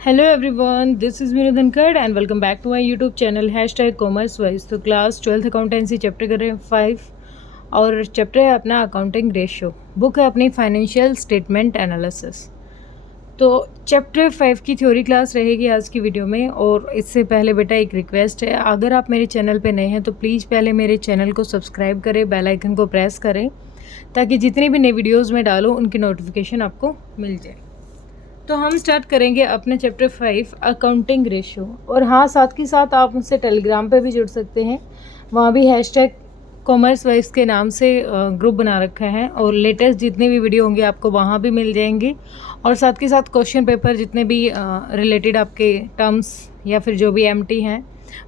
Hello everyone, this is Meenu Dhankhar and welcome back to my YouTube channel #commerce wise. तो class 12th accountancy chapter कर रहे हैं 5 और chapter है अपना अकाउंटिंग रेशियो। बुक है अपनी फाइनेंशियल स्टेटमेंट एनालिसिस। तो चैप्टर 5 की थ्योरी क्लास रहेगी आज की वीडियो में। और इससे पहले बेटा एक रिक्वेस्ट है, अगर आप मेरे चैनल पे नए हैं तो प्लीज़ पहले मेरे चैनल को सब्सक्राइब करें, बेल आइकन को प्रेस करें ताकि जितनी भी नई वीडियोज़ में डालूँ उनकी नोटिफिकेशन आपको मिल जाए। तो हम स्टार्ट करेंगे अपने चैप्टर 5 अकाउंटिंग रेशियो। और हाँ, साथ के साथ आप मुझसे टेलीग्राम पे भी जुड़ सकते हैं, वहाँ भी #कॉमर्स वाइज के नाम से ग्रुप बना रखा है और लेटेस्ट जितने भी वीडियो होंगे आपको वहाँ भी मिल जाएंगे। और साथ के साथ क्वेश्चन पेपर जितने भी रिलेटेड आपके टर्म्स या फिर जो भी एमटी हैं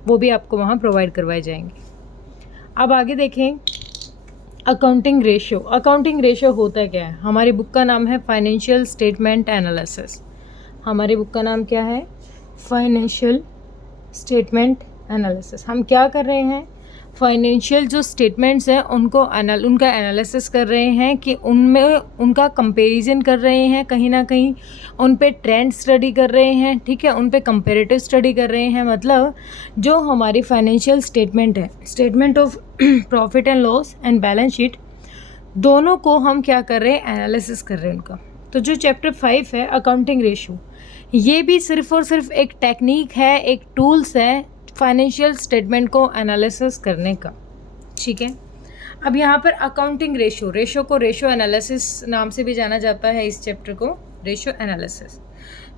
वो भी आपको वहाँ प्रोवाइड करवाए जाएंगे। अब आगे देखें अकाउंटिंग रेशियो। अकाउंटिंग रेशियो होता क्या है? हमारी बुक का नाम है फाइनेंशियल स्टेटमेंट एनालिसिस। हमारी बुक का नाम क्या है? Financial statement analysis. हम क्या कर रहे हैं? फाइनेंशियल जो स्टेटमेंट्स हैं उनका एनालिसिस कर रहे हैं कि उनमें उनका कंपैरिजन कर रहे हैं, कहीं ना कहीं उन पे ट्रेंड स्टडी कर रहे हैं, ठीक है, उन पे कंपैरेटिव स्टडी कर रहे हैं। मतलब जो हमारी फाइनेंशियल स्टेटमेंट है, statement of profit and loss and balance sheet, दोनों को हम क्या कर रहे हैं? एनालिसिस कर रहे हैं उनका। तो जो चैप्टर 5 है अकाउंटिंग रेशियो, ये भी सिर्फ और सिर्फ एक टेक्निक है, एक टूल्स है फाइनेंशियल स्टेटमेंट को एनालिसिस करने का, ठीक है। अब यहाँ पर अकाउंटिंग रेशियो को रेशियो एनालिसिस नाम से भी जाना जाता है, इस चैप्टर को रेशियो एनालिसिस।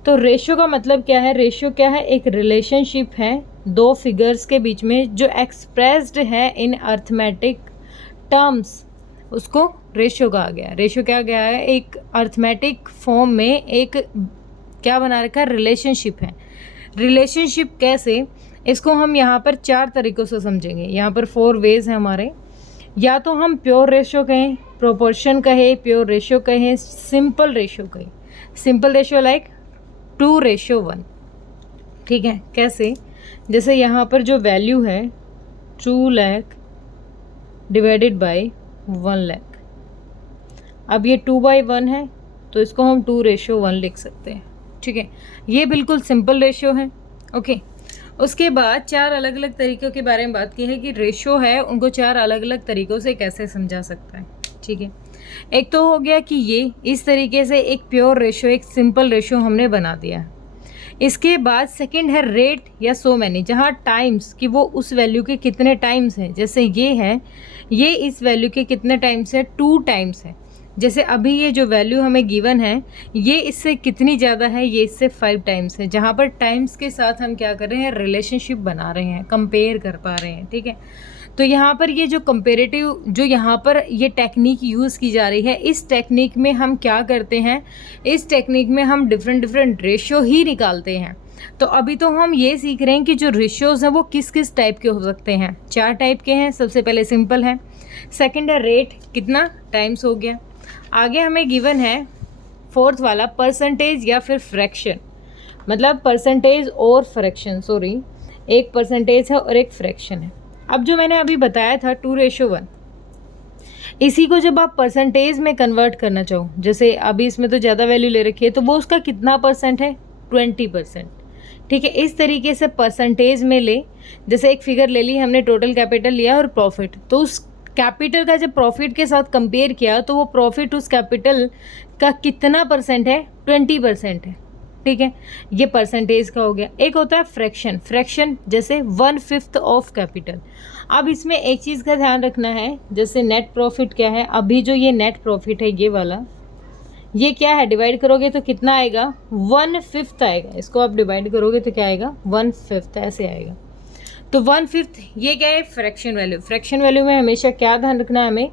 तो रेशियो का मतलब क्या है? रेशियो क्या है? एक रिलेशनशिप है दो फिगर्स के बीच में जो एक्सप्रेस्ड है इन अर्थमेटिक टर्म्स, उसको रेशियो कहा गया। रेशियो क्या गया है? एक अर्थमेटिक फॉर्म में एक क्या बना रखा है? रिलेशनशिप है। रिलेशनशिप कैसे? इसको हम यहाँ पर 4 तरीक़ों से समझेंगे। यहाँ पर 4 वेज हैं हमारे। या तो हम प्योर रेशियो कहें, प्रोपोर्शन कहें, प्योर रेशियो कहें, सिंपल रेशियो कहें। सिंपल रेशियो लाइक 2:1, ठीक है। कैसे? जैसे यहाँ पर जो वैल्यू है 2 लाख डिवाइडेड बाई 1 लाख। अब ये 2/1 है तो इसको हम 2:1 लिख सकते हैं, ठीक है। ये बिल्कुल सिंपल रेशियो है, ओके। उसके बाद 4 अलग अलग तरीक़ों के बारे में बात की है कि रेशियो है उनको 4 अलग अलग तरीक़ों से कैसे समझा सकता है, ठीक है। एक तो हो गया कि ये इस तरीके से एक प्योर रेशियो, एक सिंपल रेशियो हमने बना दिया है। इसके बाद सेकंड है रेट या सो मैनी, जहाँ टाइम्स कि वो उस वैल्यू के कितने टाइम्स हैं। जैसे ये है, ये इस वैल्यू के कितने टाइम्स है? 2 टाइम्स है। जैसे अभी ये जो वैल्यू हमें गिवन है ये इससे कितनी ज़्यादा है? ये इससे 5 टाइम्स है। जहाँ पर टाइम्स के साथ हम क्या कर रहे हैं? रिलेशनशिप बना रहे हैं, कंपेयर कर पा रहे हैं, ठीक है। तो यहाँ पर ये जो कंपेरेटिव, जो यहाँ पर ये टेक्निक यूज़ की जा रही है, इस टेक्निक में हम क्या करते हैं? इस टेक्निक में हम डिफरेंट रेशियो ही निकालते हैं। तो अभी तो हम ये सीख रहे हैं कि जो रेशियोज़ हैं वो किस किस टाइप के हो सकते हैं। 4 टाइप के हैं। सबसे पहले सिंपल है, सेकेंड है रेट, कितना टाइम्स हो गया। आगे हमें गिवन है 4th वाला परसेंटेज या फिर फ्रैक्शन। मतलब परसेंटेज और फ्रैक्शन, सॉरी, एक परसेंटेज है और एक फ्रैक्शन है। अब जो मैंने अभी बताया था 2:1, इसी को जब आप परसेंटेज में कन्वर्ट करना चाहो, जैसे अभी इसमें तो ज़्यादा वैल्यू ले रखी है तो वो उसका कितना परसेंट है? 20%, ठीक है। इस तरीके से परसेंटेज में ले, जैसे एक फिगर ले ली हमने, टोटल कैपिटल लिया और प्रॉफिट, तो उस कैपिटल का जब प्रॉफिट के साथ कंपेयर किया तो वो प्रॉफिट उस कैपिटल का कितना परसेंट है? 20% है, ठीक है। ये परसेंटेज का हो गया। एक होता है फ्रैक्शन। फ्रैक्शन जैसे 1/5 ऑफ कैपिटल। अब इसमें एक चीज़ का ध्यान रखना है, जैसे नेट प्रॉफिट क्या है? अभी जो ये नेट प्रॉफिट है ये वाला, ये क्या है? डिवाइड करोगे तो कितना आएगा? 1/5 आएगा। इसको आप डिवाइड करोगे तो क्या आएगा? 1/5 ऐसे आएगा। तो 1/5 ये क्या है? Fraction value. फ्रैक्शन वैल्यू में हमेशा क्या ध्यान रखना है हमें?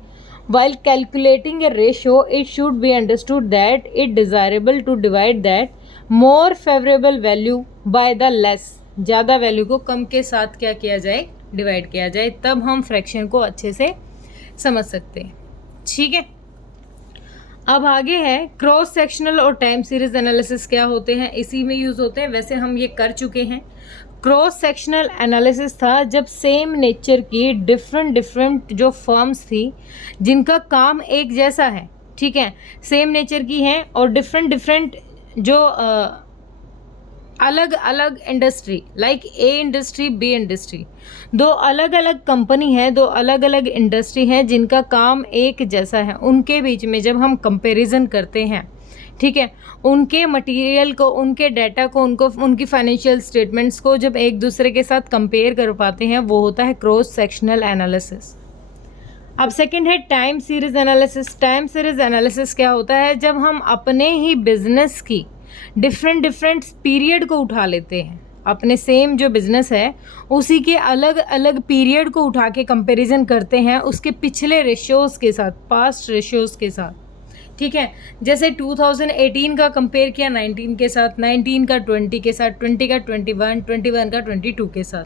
While calculating a ratio it should be understood that it desirable to divide that more favourable value by the less. ज़्यादा वैल्यू को कम के साथ क्या किया जाए? डिवाइड किया जाए, तब हम फ्रैक्शन को अच्छे से समझ सकते हैं, ठीक है। अब आगे है क्रॉस सेक्शनल और टाइम सीरीज एनालिसिस क्या होते हैं, इसी में यूज़ होते हैं। वैसे हम ये कर चुके हैं। क्रॉस सेक्शनल एनालिसिस था जब सेम नेचर की डिफरेंट जो फर्म्स थी जिनका काम एक जैसा है, ठीक है, सेम नेचर की हैं और डिफरेंट जो अलग अलग industry, like A industry, B industry, दो अलग अलग कंपनी है, दो अलग अलग इंडस्ट्री है जिनका काम एक जैसा है, उनके बीच में जब हम कंपैरिजन करते हैं, ठीक है, उनके मटेरियल को, उनके डाटा को, उनकी फाइनेंशियल स्टेटमेंट्स को जब एक दूसरे के साथ कंपेयर कर पाते हैं, वो होता है क्रॉस सेक्शनल एनालिसिस। अब सेकंड है time series analysis. Time series analysis क्या होता है? जब हम अपने ही बिजनेस की डिफरेंट पीरियड को उठा लेते हैं, अपने सेम जो बिजनेस है उसी के अलग अलग पीरियड को उठा के कंपैरिजन करते हैं उसके पिछले रेशियोज़ के साथ, पास्ट रेशियोज़ के साथ, ठीक है। जैसे 2018 का कंपेयर किया 19 के साथ, 19 का 20 के साथ, 20 का 21, 21 का 22 के साथ।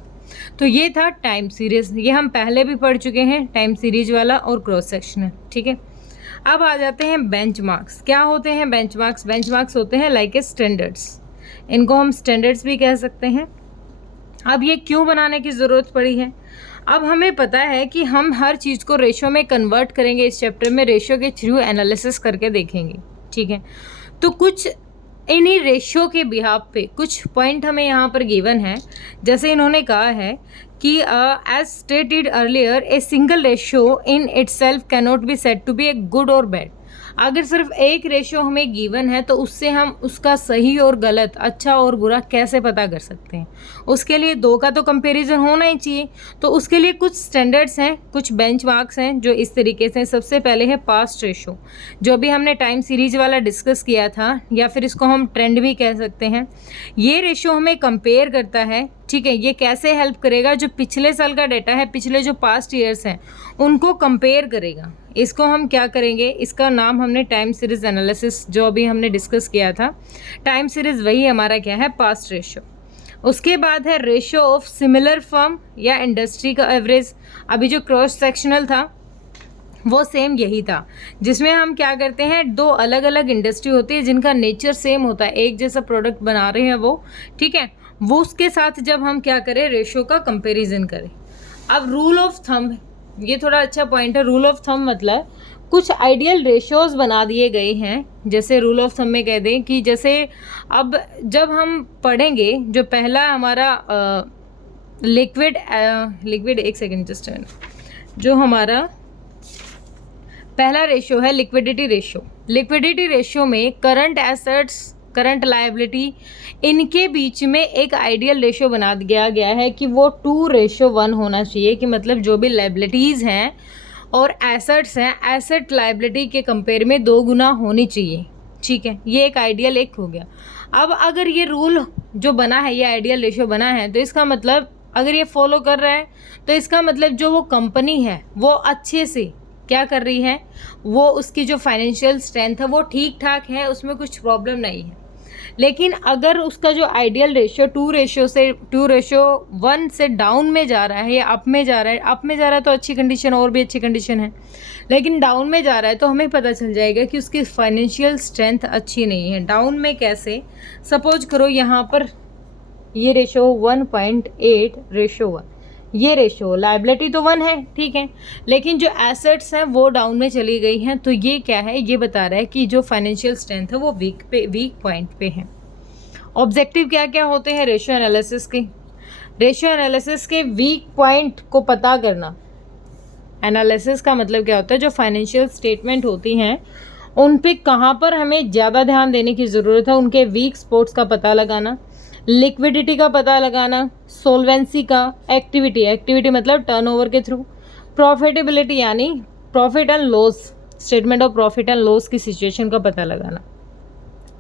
तो ये था टाइम सीरीज, ये हम पहले भी पढ़ चुके हैं, टाइम सीरीज वाला और क्रॉस सेक्शनल, ठीक है। अब आ जाते हैं बेंचमार्क्स। क्या होते हैं बेंचमार्क्स? बेंचमार्क्स होते हैं लाइक ए स्टैंडर्ड्स, इनको हम स्टैंडर्ड्स भी कह सकते हैं। अब ये क्यों बनाने की ज़रूरत पड़ी है? अब हमें पता है कि हम हर चीज़ को रेशो में कन्वर्ट करेंगे, इस चैप्टर में रेशो के थ्रू एनालिसिस करके देखेंगे, ठीक है। तो कुछ इन्हीं रेशियो के बिहाफ पे कुछ पॉइंट हमें यहाँ पर गिवन है। जैसे इन्होंने कहा है कि as stated earlier a single ratio in itself can not be said to be a good और बैड। अगर सिर्फ एक रेशियो हमें गिवन है तो उससे हम उसका सही और गलत, अच्छा और बुरा कैसे पता कर सकते हैं? उसके लिए दो का तो कंपैरिजन होना ही चाहिए। तो उसके लिए कुछ स्टैंडर्ड्स हैं, कुछ बेंचमार्क्स हैं जो इस तरीके से। सबसे पहले है पास्ट रेशियो, जो भी हमने टाइम सीरीज वाला डिस्कस किया था, या फिर इसको हम ट्रेंड भी कह सकते हैं। ये रेशियो हमें कंपेयर करता है, ठीक है। ये कैसे हेल्प करेगा? जो पिछले साल का डाटा है, पिछले जो पास्ट ईयर्स हैं उनको कंपेयर करेगा। इसको हम क्या करेंगे? इसका नाम हमने टाइम सीरीज एनालिसिस, जो अभी हमने डिस्कस किया था, टाइम सीरीज वही हमारा क्या है? Past ratio. उसके बाद है रेशियो ऑफ सिमिलर फर्म या इंडस्ट्री का एवरेज। अभी जो क्रॉस सेक्शनल था वो सेम यही था, जिसमें हम क्या करते हैं, दो अलग अलग इंडस्ट्री होती है जिनका नेचर सेम होता है, एक जैसा प्रोडक्ट बना रहे हैं वो, ठीक है, वो उसके साथ जब हम क्या करें, रेशियो का कंपैरिजन करें। अब रूल ऑफ थंब, ये थोड़ा अच्छा पॉइंट है। रूल ऑफ थंब मतलब कुछ आइडियल रेशियोज बना दिए गए हैं। जैसे रूल ऑफ थंब में कह दें कि जैसे अब जब हम पढ़ेंगे, जो पहला हमारा लिक्विड एक सेकेंड जस्ट, जो हमारा पहला रेशियो है लिक्विडिटी रेशियो। लिक्विडिटी रेशियो में करंट एसेट्स, करंट लायबिलिटी, इनके बीच में एक आइडियल रेशियो बना दिया गया है कि वो 2:1 होना चाहिए, कि मतलब जो भी लायबिलिटीज़ हैं और एसेट्स हैं, एसेट लायबिलिटी के कंपेयर में 2 गुना होनी चाहिए, ठीक है। ये एक आइडियल एक हो गया। अब अगर ये रूल जो बना है, ये आइडियल रेशियो बना है, तो इसका मतलब अगर ये फॉलो कर रहा है तो इसका मतलब जो वो कंपनी है वो अच्छे से क्या कर रही है, वो उसकी जो फाइनेंशियल स्ट्रेंथ है वो ठीक ठाक है, उसमें कुछ प्रॉब्लम नहीं है। लेकिन अगर उसका जो आइडियल रेशियो 2:1 से डाउन में जा रहा है या अप में जा रहा है, अप में जा रहा है तो अच्छी कंडीशन, और भी अच्छी कंडीशन है, लेकिन डाउन में जा रहा है तो हमें पता चल जाएगा कि उसकी फाइनेंशियल स्ट्रेंथ अच्छी नहीं है। डाउन में कैसे? सपोज करो यहाँ पर ये रेशियो 1.8:1, ये रेशियो, लायबिलिटी तो 1 है, ठीक है, लेकिन जो एसेट्स हैं वो डाउन में चली गई हैं। तो ये क्या है? ये बता रहा है कि जो फाइनेंशियल स्ट्रेंथ है वो वीक पॉइंट पे है। ऑब्जेक्टिव क्या क्या होते हैं रेशियो एनालिसिस के? रेशियो एनालिसिस के वीक पॉइंट को पता करना। एनालिसिस का मतलब क्या होता है? जो फाइनेंशियल स्टेटमेंट होती हैं उन पे कहाँ पर हमें ज़्यादा ध्यान देने की ज़रूरत है, उनके वीक स्पॉट्स का पता लगाना, लिक्विडिटी का पता लगाना, सोल्वेंसी का, एक्टिविटी मतलब टर्नओवर के थ्रू, प्रॉफिटेबिलिटी यानी profit and loss, statement of profit and loss की सिचुएशन का पता लगाना,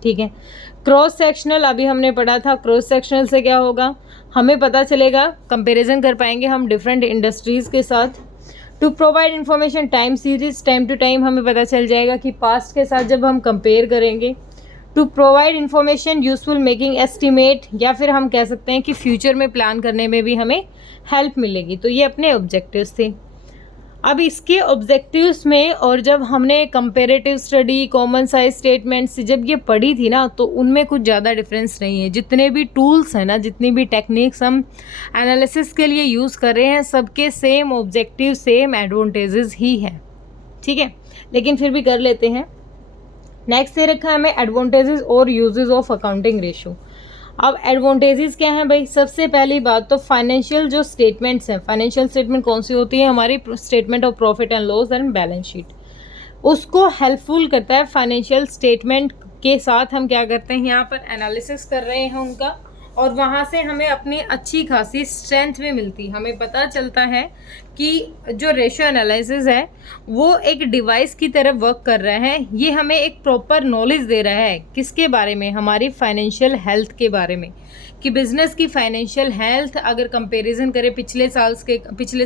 ठीक है। क्रॉस सेक्शनल अभी हमने पढ़ा था। क्रॉस सेक्शनल से क्या होगा? हमें पता चलेगा, कंपैरिजन कर पाएंगे हम डिफरेंट इंडस्ट्रीज़ के साथ। To provide information time series, time to time हमें पता चल जाएगा कि पास्ट के साथ जब हम कंपेयर करेंगे। To provide information useful making estimate, या फिर हम कह सकते हैं कि फ्यूचर में प्लान करने में भी हमें हेल्प मिलेगी। तो ये अपने ऑब्जेक्टिव्स थे। अब इसके ऑब्जेक्टिव्स में, और जब हमने comparative study, common size statements जब ये पढ़ी थी ना, तो उनमें कुछ ज़्यादा डिफरेंस नहीं है। जितने भी टूल्स हैं ना, जितनी भी टेक्निक्स हम एनालिसिस के लिए यूज़ कर रहे हैं, सबके सेम ऑब्जेक्टिव, सेम एडवांटेजेस ही हैं, ठीक है। लेकिन फिर भी कर लेते हैं। नेक्स्ट दे रखा है हमें एडवांटेजेस और यूजेस ऑफ अकाउंटिंग रेशियो। अब एडवांटेजेस क्या हैं भाई? सबसे पहली बात तो फाइनेंशियल जो स्टेटमेंट्स हैं, फाइनेंशियल स्टेटमेंट कौन सी होती है? हमारी statement of profit and loss and balance sheet, उसको हेल्पफुल करता है। फाइनेंशियल स्टेटमेंट के साथ हम क्या करते हैं, यहाँ पर एनालिसिस कर रहे हैं उनका, और वहाँ से हमें अपनी अच्छी खासी स्ट्रेंथ भी मिलती है। हमें पता चलता है कि जो रेशियो एनालिसिस है वो एक डिवाइस की तरह वर्क कर रहा है। ये हमें एक प्रॉपर नॉलेज दे रहा है किसके बारे में? हमारी फाइनेंशियल हेल्थ के बारे में, कि बिजनेस की फाइनेंशियल हेल्थ अगर कंपैरिजन करें पिछले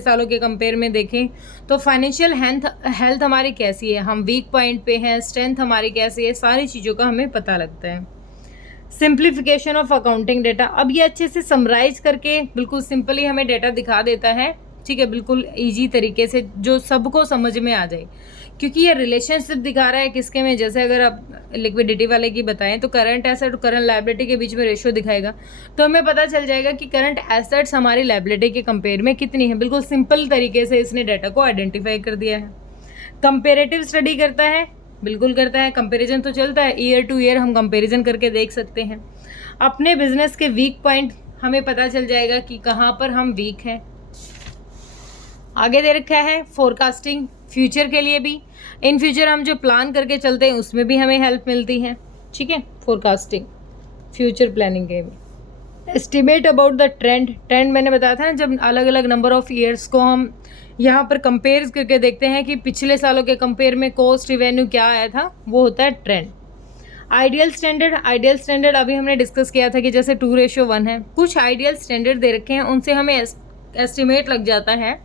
सालों के कंपेयर में देखें तो फाइनेंशियल हेल्थ हमारी कैसी है, हम वीक पॉइंट पे हैं, स्ट्रेंथ हमारी कैसी है, सारी चीज़ों का हमें पता लगता है। सिंप्लीफिकेशन ऑफ अकाउंटिंग डेटा, अब ये अच्छे से समराइज करके बिल्कुल सिंपली हमें डेटा दिखा देता है, ठीक है, बिल्कुल इजी तरीके से जो सबको समझ में आ जाए, क्योंकि ये रिलेशनशिप दिखा रहा है किसके में। जैसे अगर आप लिक्विडिटी वाले की बताएं तो करंट एसेट और करंट लायबिलिटी के बीच में रेशियो दिखाएगा, तो हमें पता चल जाएगा कि करंट एसेट्स हमारी लायबिलिटी के कंपेयर में कितनी है। बिल्कुल सिंपल तरीके से इसने डाटा को आइडेंटिफाई कर दिया है। कंपेरेटिव स्टडी करता है, बिल्कुल करता है। कंपैरिजन तो चलता है, ईयर टू ईयर हम कंपैरिजन करके देख सकते हैं। अपने बिजनेस के वीक पॉइंट हमें पता चल जाएगा कि कहाँ पर हम वीक हैं। आगे दे रखा है फोरकास्टिंग, फ्यूचर के लिए भी, इन फ्यूचर हम जो प्लान करके चलते हैं उसमें भी हमें हेल्प मिलती है, ठीक है, फोरकास्टिंग फ्यूचर प्लानिंग के भी। एस्टिमेट अबाउट द ट्रेंड मैंने बताया था ना, जब अलग अलग नंबर ऑफ ईयर्स को हम यहाँ पर कंपेयर करके देखते हैं कि पिछले सालों के कंपेयर में कॉस्ट रिवेन्यू क्या आया था, वो होता है ट्रेंड। आइडियल स्टैंडर्ड अभी हमने डिस्कस किया था कि जैसे 2:1 है। कुछ आइडियल स्टैंडर्ड दे रखे हैं, उनसे हमें एस्टिमेट लग जाता है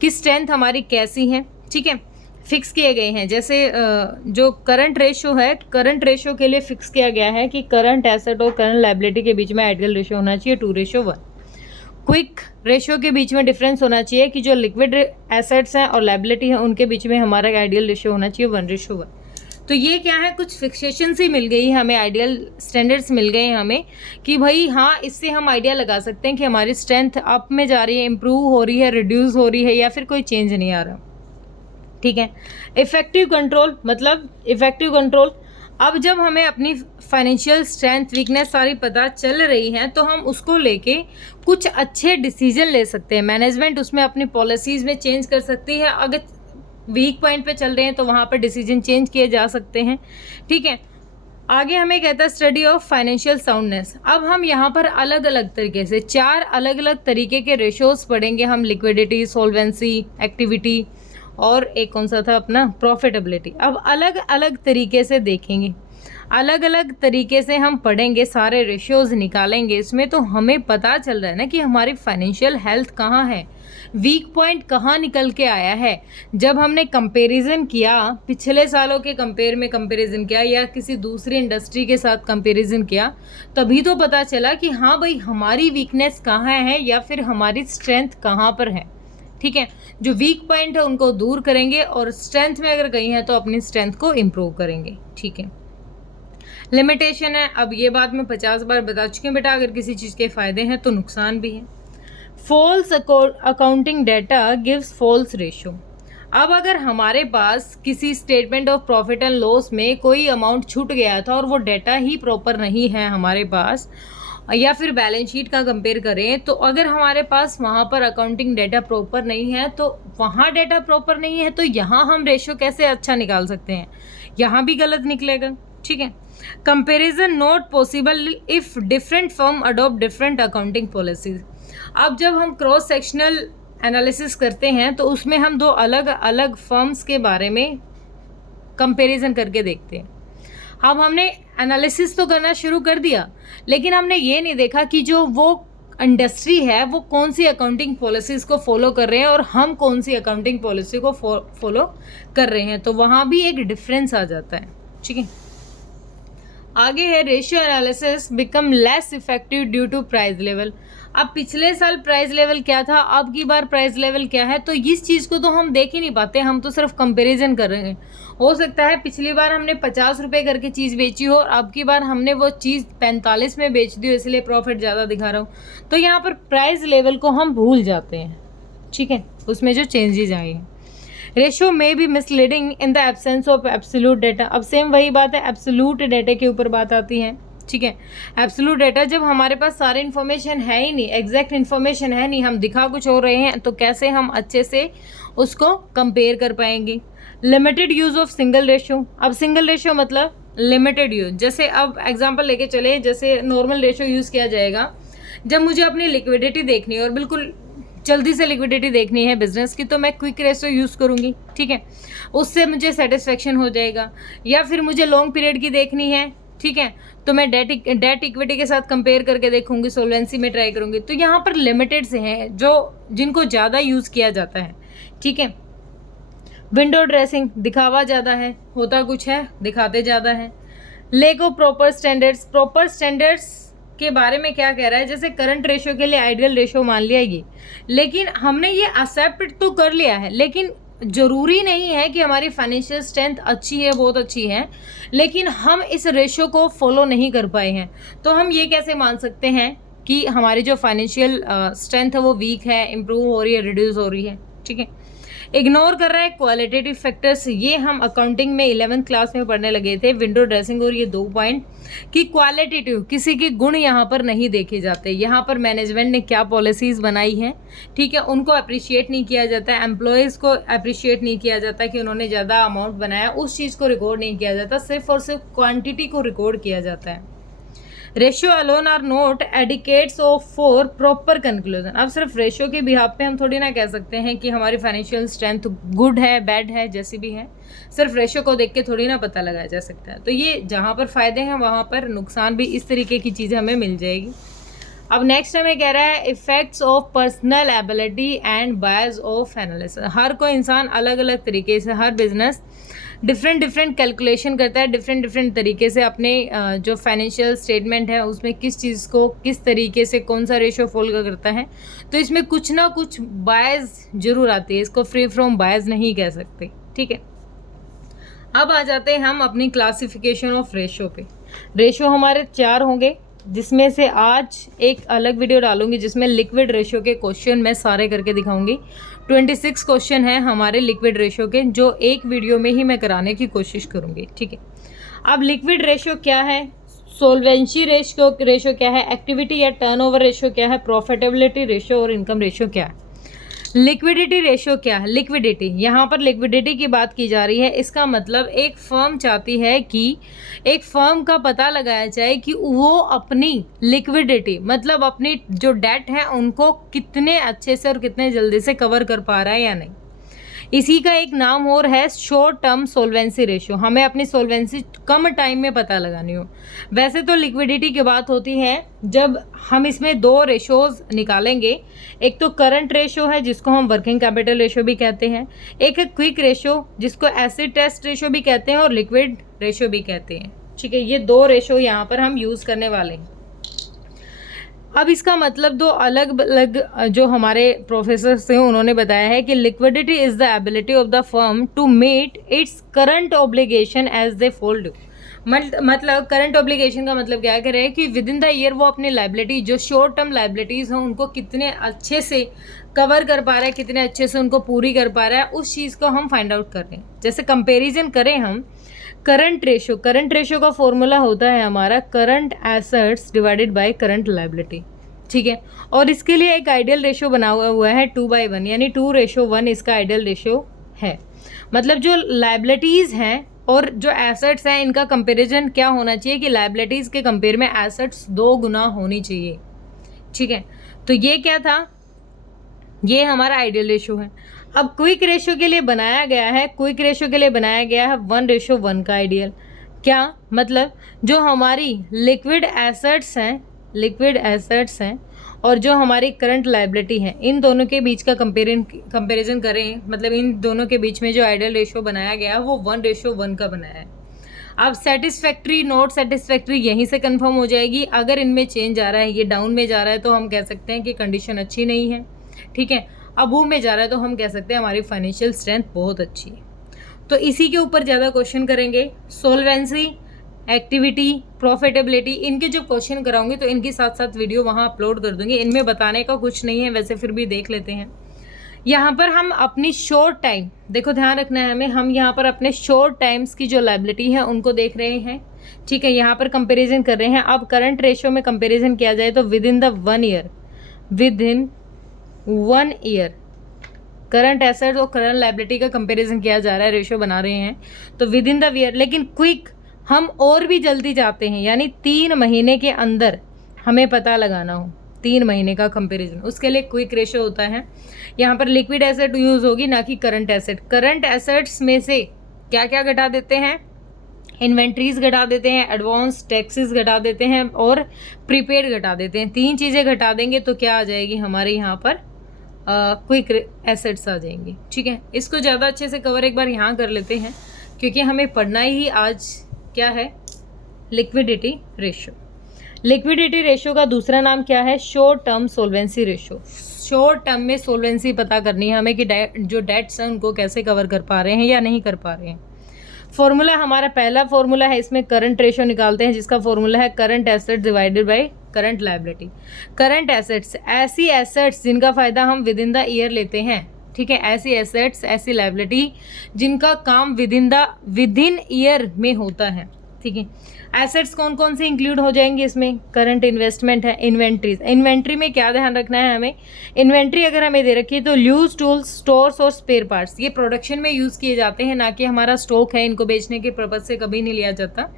कि स्ट्रेंथ हमारी कैसी है, ठीक है, फिक्स किए गए हैं। जैसे जो करंट रेशियो है, करंट रेशियो के लिए फिक्स किया गया है कि करंट एसेट और करंट लायबिलिटी के बीच में आइडियल रेशियो होना चाहिए 2:1। क्विक रेशियो के बीच में डिफरेंस होना चाहिए कि जो लिक्विड एसेट्स हैं और लायबिलिटी है उनके बीच में हमारा आइडियल रेशियो होना चाहिए 1:1। तो ये क्या है, कुछ फिक्सेशन सी मिल गई है हमें, आइडियल स्टैंडर्ड्स मिल गए हैं हमें कि भाई हाँ, इससे हम आइडिया लगा सकते हैं कि हमारी स्ट्रेंथ अप में जा रही है, इम्प्रूव हो रही है, रिड्यूस हो रही है, या फिर कोई चेंज नहीं आ रहा, ठीक है। इफेक्टिव कंट्रोल, मतलब इफेक्टिव कंट्रोल, अब जब हमें अपनी फाइनेंशियल स्ट्रेंथ वीकनेस सारी पता चल रही है तो हम उसको लेके कुछ अच्छे डिसीजन ले सकते हैं। मैनेजमेंट उसमें अपनी पॉलिसीज़ में चेंज कर सकती है। अगर वीक पॉइंट पे चल रहे हैं तो वहाँ पर डिसीजन चेंज किए जा सकते हैं, ठीक है। आगे हमें कहता है स्टडी ऑफ फाइनेंशियल साउंडनेस। अब हम यहाँ पर अलग अलग तरीके से 4 अलग अलग तरीके के रेशोज पढ़ेंगे हम, लिक्विडिटी, सॉल्वेंसी, एक्टिविटी और एक कौन सा था अपना, प्रॉफिटेबिलिटी। अब अलग अलग तरीके से देखेंगे, अलग अलग तरीके से हम पढ़ेंगे, सारे रेशियोज निकालेंगे इसमें, तो हमें पता चल रहा है ना कि हमारी फाइनेंशियल हेल्थ कहाँ है, वीक पॉइंट कहाँ निकल के आया है। जब हमने कंपैरिजन किया, पिछले सालों के कंपेयर में कंपैरिजन किया या किसी दूसरी इंडस्ट्री के साथ कंपैरिजन किया, तभी तो पता चला कि हाँ भाई हमारी वीकनेस कहाँ है या फिर हमारी स्ट्रेंथ कहाँ पर है, ठीक है। जो वीक पॉइंट है उनको दूर करेंगे और स्ट्रेंथ में अगर कहीं है तो अपनी स्ट्रेंथ को इम्प्रूव करेंगे, ठीक है। लिमिटेशन है, अब ये बात मैं 50 बार बता चुकी हूँ बेटा, अगर किसी चीज़ के फ़ायदे हैं तो नुकसान भी है। False accounting data gives false ratio. अब अगर हमारे पास किसी statement of profit and loss में कोई अमाउंट छूट गया था और वो डाटा ही प्रॉपर नहीं है हमारे पास, या फिर बैलेंस शीट का कंपेयर करें, तो अगर हमारे पास वहाँ पर अकाउंटिंग डाटा प्रॉपर नहीं है तो वहाँ डाटा प्रॉपर नहीं है, तो यहाँ हम रेशियो कैसे अच्छा निकाल सकते हैं, यहाँ भी गलत निकलेगा, ठीक है। Comparison not possible if different firm adopt different accounting policies. अब जब हम क्रॉस सेक्शनल एनालिसिस करते हैं तो उसमें हम 2 अलग अलग फर्म्स के बारे में कंपेरिजन करके देखते हैं। अब हमने एनालिसिस तो करना शुरू कर दिया, लेकिन हमने ये नहीं देखा कि जो वो इंडस्ट्री है वो कौन सी अकाउंटिंग पॉलिसीज़ को फॉलो कर रहे हैं और हम कौन सी अकाउंटिंग पॉलिसी को फॉलो कर रहे हैं, तो वहाँ भी एक डिफरेंस आ जाता है, ठीक है। आगे है ratio analysis become less effective due to price level. अब पिछले साल प्राइस लेवल क्या था, अब की बार प्राइस लेवल क्या है, तो इस चीज़ को तो हम देख ही नहीं पाते, हम तो सिर्फ कंपैरिजन कर रहे हैं। हो सकता है पिछली बार हमने 50 रुपये करके चीज़ बेची हो और अब की बार हमने वो चीज़ 45 में बेच दी हो, इसलिए प्रॉफिट ज़्यादा दिखा रहा हूँ, तो यहाँ पर प्राइस लेवल को हम भूल जाते हैं, ठीक है, उसमें जो चेंजेज आए हैं। रेशियो में भी misleading in the absence of absolute data. अब सेम वही बात है, एब्सोल्यूट डाटा के ऊपर बात आती है, ठीक है। एब्सोल्यूट डेटा जब हमारे पास सारी इन्फॉर्मेशन है ही नहीं, एग्जैक्ट इन्फॉर्मेशन है नहीं, हम दिखा कुछ हो रहे हैं, तो कैसे हम अच्छे से उसको कंपेयर कर पाएंगे। Limited use of single ratio, अब सिंगल रेशियो मतलब लिमिटेड यूज। जैसे अब एग्जांपल लेके चले, जैसे नॉर्मल रेशियो यूज़ किया जाएगा जब मुझे अपनी लिक्विडिटी देखनी है और बिल्कुल जल्दी से लिक्विडिटी देखनी है बिजनेस की, तो मैं क्विक रेशियो यूज़ करूँगी, ठीक है, उससे मुझे सेटिस्फेक्शन हो जाएगा। या फिर मुझे लॉन्ग पीरियड की देखनी है, ठीक है, तो मैं डेट इक्विटी के साथ कंपेयर करके देखूंगी, सोल्वेंसी में ट्राई करूंगी। तो यहाँ पर लिमिटेड से हैं जो जिनको ज़्यादा यूज़ किया जाता है, ठीक है। विंडो ड्रेसिंग, दिखावा ज़्यादा है, होता कुछ है, दिखाते ज़्यादा है। Lake of proper standards, proper standards के बारे में क्या कह रहा है, जैसे करंट रेशियो के लिए आइडियल रेशियो मान लिया ये, लेकिन हमने ये एक्सेप्ट तो कर लिया है, लेकिन ज़रूरी नहीं है कि हमारी फाइनेंशियल स्ट्रेंथ अच्छी है, बहुत अच्छी है, लेकिन हम इस रेशियो को फॉलो नहीं कर पाए हैं। तो हम ये कैसे मान सकते हैं कि हमारी जो फाइनेंशियल स्ट्रेंथ है वो वीक है, इम्प्रूव हो रही है, रिड्यूस हो रही है, ठीक है। इग्नोर कर रहा है क्वालिटेटिव फैक्टर्स, ये हम अकाउंटिंग में 11th क्लास में पढ़ने लगे थे, विंडो ड्रेसिंग और ये 2 पॉइंट कि क्वालिटेटिव किसी के गुण यहाँ पर नहीं देखे जाते। यहाँ पर मैनेजमेंट ने क्या पॉलिसीज़ बनाई हैं, ठीक है, उनको अप्रिशिएट नहीं किया जाता, एम्प्लॉयज़ को अप्रिशिएट नहीं किया जाता कि उन्होंने ज़्यादा अमाउंट बनाया, उस चीज़ को रिकॉर्ड नहीं किया जाता, सिर्फ और सिर्फ क्वान्टिटी को रिकॉर्ड किया जाता है। Ratio alone are not adequates of for proper conclusion, अब सिर्फ रेशियो के बिहाफ पे हम थोड़ी ना कह सकते हैं कि हमारी फाइनेंशियल स्ट्रेंथ गुड है, बैड है, जैसी भी है, सिर्फ रेशियो को देख के थोड़ी ना पता लगाया जा सकता है। तो ये जहाँ पर फ़ायदे हैं वहाँ पर नुकसान भी, इस तरीके की चीज़ें हमें मिल जाएगी। अब नेक्स्ट हमें कह रहा है effects of personal ability and bias of analysis. हर कोई इंसान अलग अलग तरीके से, हर बिजनेस डिफरेंट कैलकुलेशन करता है, डिफरेंट तरीके से अपने जो फाइनेंशियल स्टेटमेंट है उसमें किस चीज़ को किस तरीके से कौन सा रेशियो फॉलो करता है, तो इसमें कुछ ना कुछ बायस जरूर आती है, इसको फ्री फ्रॉम बायस नहीं कह सकते, ठीक है। अब आ जाते हैं हम अपनी क्लासिफिकेशन ऑफ रेशियो पे। रेशियो हमारे 4 होंगे, जिसमें से आज एक अलग वीडियो डालूंगी जिसमें लिक्विड रेशियो के क्वेश्चन मैं सारे करके दिखाऊंगी। 26 क्वेश्चन हैं हमारे लिक्विड रेशियो के, जो एक वीडियो में ही मैं कराने की कोशिश करूंगी, ठीक है। अब लिक्विड रेशियो क्या है, सोल्वेंसी रेशियो क्या है, एक्टिविटी या टर्नओवर रेशियो क्या है, प्रॉफिटेबिलिटी रेशियो और इनकम रेशियो क्या है। लिक्विडिटी रेशियो क्या है, लिक्विडिटी, यहाँ पर लिक्विडिटी की बात की जा रही है। इसका मतलब एक फर्म चाहती है कि एक फर्म का पता लगाया जाए कि वो अपनी लिक्विडिटी मतलब अपनी जो डेट है उनको कितने अच्छे से और कितने जल्दी से कवर कर पा रहा है या नहीं। इसी का एक नाम और है शॉर्ट टर्म सोल्वेंसी रेशियो, हमें अपनी सोल्वेंसी कम टाइम में पता लगानी हो। वैसे तो लिक्विडिटी की बात होती है जब हम इसमें 2 रेशियोज निकालेंगे, एक तो करंट रेशियो है जिसको हम वर्किंग कैपिटल रेशियो भी कहते हैं, एक है क्विक रेशियो जिसको एसिड टेस्ट रेशियो भी कहते हैं और लिक्विड रेशियो भी कहते हैं, ठीक है। ये 2 रेशियो यहाँ पर हम यूज़ करने वाले हैं। अब इसका मतलब 2 अलग अलग जो हमारे प्रोफेसर थे उन्होंने बताया है कि liquidity is the ability of the firm to meet its current obligation as they fall due. मतलब करंट ऑब्लिगेशन का मतलब क्या कह रहे हैं कि विद इन द ईयर वो अपनी लाइबिलिटी जो शॉर्ट टर्म लाइबिलिटीज़ हैं उनको कितने अच्छे से कवर कर पा रहा है, कितने अच्छे से उनको पूरी कर पा रहा है, उस चीज़ को हम फाइंड आउट कर रहे हैं। जैसे कंपेरिजन करें हम करंट रेशियो का फॉर्मूला होता है हमारा current assets divided by current liability, ठीक है। और इसके लिए एक आइडियल रेशियो बना हुआ है 2/1, यानी 2:1 इसका आइडियल रेशियो है। मतलब जो लायबिलिटीज़ हैं और जो एसेट्स हैं इनका कंपेरिजन क्या होना चाहिए कि लायबिलिटीज़ के कंपेयर में एसेट्स 2 गुना होनी चाहिए, ठीक है। तो ये क्या था, ये हमारा आइडियल रेशियो है। अब क्विक रेशियो के लिए बनाया गया है, 1:1 का आइडियल। क्या मतलब, जो हमारी लिक्विड एसेट्स हैं और जो हमारी करंट लायबिलिटी है, इन दोनों के बीच का कंपेरिजन करें, मतलब इन दोनों के बीच में जो आइडियल रेशियो बनाया गया वो 1:1 का बनाया है। अब सेटिस्फैक्ट्री नॉट सेटिस्फैक्ट्री यहीं से कंफर्म हो जाएगी। अगर इनमें चेंज आ रहा है, ये डाउन में जा रहा है, तो हम कह सकते हैं कि कंडीशन अच्छी नहीं है, ठीक है। अबू में जा रहा है तो हम कह सकते हैं हमारी फाइनेंशियल स्ट्रेंथ बहुत अच्छी है। तो इसी के ऊपर ज़्यादा क्वेश्चन करेंगे। सोल्वेंसी, एक्टिविटी, प्रॉफिटेबिलिटी, इनके जो क्वेश्चन कराऊंगी तो इनके साथ साथ वीडियो वहाँ अपलोड कर दूंगी। इनमें बताने का कुछ नहीं है, वैसे फिर भी देख लेते हैं। यहाँ पर हम अपनी शॉर्ट टाइम, देखो ध्यान रखना है हमें, हम यहाँ पर अपने शॉर्ट टाइम्स की जो लायबिलिटी है उनको देख रहे हैं, ठीक है। यहाँ पर कंपैरिजन कर रहे हैं। अब करंट रेशियो में कंपैरिजन किया जाए तो with in 1 year current asset और करंट लायबिलिटी का कंपैरिजन किया जा रहा है, रेशियो बना रहे हैं तो विद इन द ईयर। लेकिन क्विक हम और भी जल्दी जाते हैं, यानी 3 महीने के अंदर हमें पता लगाना हो 3 महीने का कंपैरिजन, उसके लिए क्विक रेशियो होता है। यहाँ पर लिक्विड एसेट यूज होगी, ना कि करंट एसेट। करंट एसेट्स में से क्या क्या घटा देते हैं? इन्वेंट्रीज घटा देते हैं, एडवांस टैक्सेस घटा देते हैं और प्रीपेड घटा देते हैं। 3 चीज़ें घटा देंगे तो क्या आ जाएगी हमारे यहाँ पर? क्विक एसेट्स आ जाएंगे, ठीक है। इसको ज़्यादा अच्छे से कवर एक बार यहाँ कर लेते हैं, क्योंकि हमें पढ़ना ही आज क्या है? Liquidity ratio. लिक्विडिटी रेशियो का दूसरा नाम क्या है? Short term solvency ratio. Short term में सोल्वेंसी पता करनी है हमें कि जो डेट्स हैं उनको कैसे कवर कर पा रहे हैं या नहीं कर पा रहे हैं। फॉर्मूला हमारा पहला फॉर्मूला है, इसमें करंट रेशियो निकालते हैं, जिसका फॉर्मूला है current asset divided by current liability. Current assets ऐसी एसेट्स जिनका फायदा हम विद इन द ईयर लेते हैं, ठीक है। ऐसी एसेट्स, ऐसी लायबिलिटी जिनका काम विद इन ईयर में होता है, ठीक है। एसेट्स कौन कौन से इंक्लूड हो जाएंगे इसमें? करंट इन्वेस्टमेंट है, इन्वेंट्रीज। इन्वेंट्री में क्या ध्यान रखना है हमें? इन्वेंट्री अगर हमें दे रखी है तो यूज टूल्स, स्टोर्स और स्पेयर पार्ट्स, ये प्रोडक्शन में यूज़ किए जाते हैं, ना कि हमारा स्टॉक है, इनको बेचने के पर्पज से कभी नहीं लिया जाता।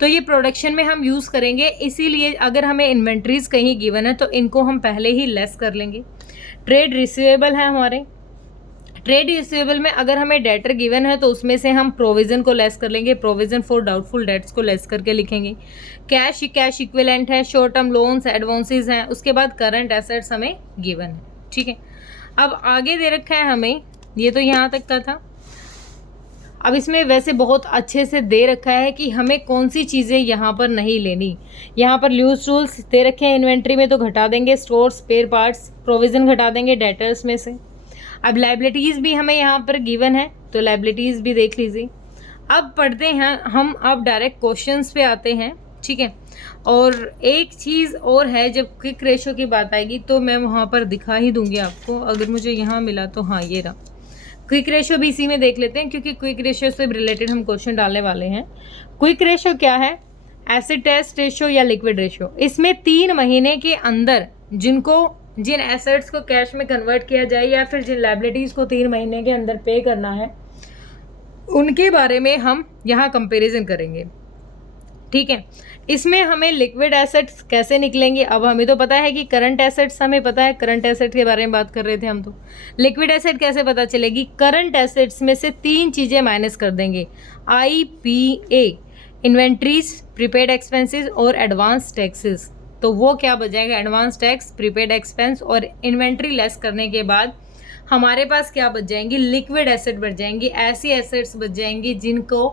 तो ये प्रोडक्शन में हम यूज़ करेंगे, इसीलिए अगर हमें इन्वेंट्रीज कहीं गिवन है तो इनको हम पहले ही लेस कर लेंगे। ट्रेड रिसीवेबल है हमारे, ट्रेड रिसीवेबल में अगर हमें डेटर गिवन है तो उसमें से हम प्रोविजन को लेस कर लेंगे, प्रोविजन फॉर डाउटफुल डेट्स को लेस करके लिखेंगे। कैश इक्विवेलेंट है, शॉर्ट टर्म लोन्स, एडवांसेस हैं, उसके बाद करंट एसेट्स हमें गिवन है, ठीक है। अब आगे दे रखा है हमें, ये तो यहाँ तक का था। अब इसमें वैसे बहुत अच्छे से दे रखा है कि हमें कौन सी चीज़ें यहाँ पर नहीं लेनी। यहाँ पर यूज टूल्स दे रखे हैं इन्वेंट्री में तो घटा देंगे, स्टोर, स्पेयर पार्ट्स, प्रोविजन घटा देंगे डेटर्स में से। अब लायबिलिटीज़ भी हमें यहाँ पर गिवन है तो लायबिलिटीज़ भी देख लीजिए। अब पढ़ते हैं हम, अब डायरेक्ट क्वेश्चंस पे आते हैं, ठीक है। और एक चीज़ और है, जब क्विक रेशो की बात आएगी तो मैं वहाँ पर दिखा ही दूंगी आपको, अगर मुझे यहाँ मिला तो। हाँ, ये रहा। क्विक रेशो भी इसी में देख लेते हैं, क्योंकि क्विक रेशो से रिलेटेड हम क्वेश्चन डालने वाले हैं। क्विक रेशो क्या है? एसिड टेस्ट रेशो या लिक्विड रेशो। इसमें 3 महीने के अंदर जिन एसेट्स को कैश में कन्वर्ट किया जाए या फिर जिन लायबिलिटीज़ को 3 महीने के अंदर पे करना है, उनके बारे में हम यहाँ कंपैरिजन करेंगे, ठीक है। इसमें हमें लिक्विड एसेट्स कैसे निकलेंगे? अब हमें तो पता है कि करंट एसेट्स, हमें पता है करंट एसेट के बारे में बात कर रहे थे हम, तो लिक्विड एसेट कैसे पता चलेगी? करंट एसेट्स में से 3 चीज़ें माइनस कर देंगे, IPA, इन्वेंट्रीज, प्रीपेड एक्सपेंसेस और एडवांस टैक्सेस। तो वो क्या बच जाएगा? एडवांस टैक्स, प्रीपेड एक्सपेंस और इन्वेंट्री लेस करने के बाद हमारे पास क्या बच जाएंगी? लिक्विड एसेट बच जाएंगी। ऐसी एसेट्स बच जाएंगी जिनको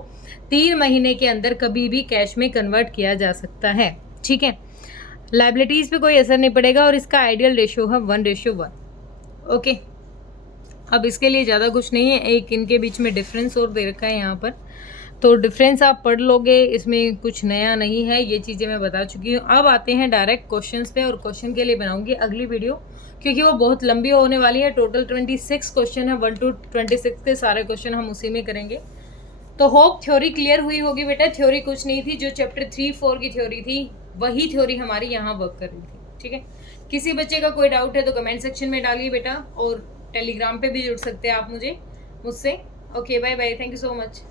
3 महीने के अंदर कभी भी कैश में कन्वर्ट किया जा सकता है, ठीक है। लायबिलिटीज़ पे कोई असर नहीं पड़ेगा और इसका आइडियल रेशियो है 1:1, ओके। अब इसके लिए ज़्यादा कुछ नहीं है, एक इनके बीच में डिफरेंस और दे रखा है यहाँ पर, तो डिफरेंस आप पढ़ लोगे, इसमें कुछ नया नहीं है, ये चीज़ें मैं बता चुकी हूँ। अब आते हैं डायरेक्ट क्वेश्चंस पे, और क्वेश्चन के लिए बनाऊंगी अगली वीडियो, क्योंकि वो बहुत लंबी होने वाली है। टोटल 26 क्वेश्चन है, 1 to 26 के सारे क्वेश्चन हम उसी में करेंगे। तो होप थ्योरी क्लियर हुई होगी बेटा। थ्योरी कुछ नहीं थी, जो चैप्टर 3-4 की थ्योरी थी वही थ्योरी हमारी यहाँ वर्क कर रही थी, ठीक है। किसी बच्चे का कोई डाउट है तो कमेंट सेक्शन में डालिए बेटा, और टेलीग्राम पे भी जुड़ सकते हैं आप मुझसे। Okay, bye bye, thank you so much.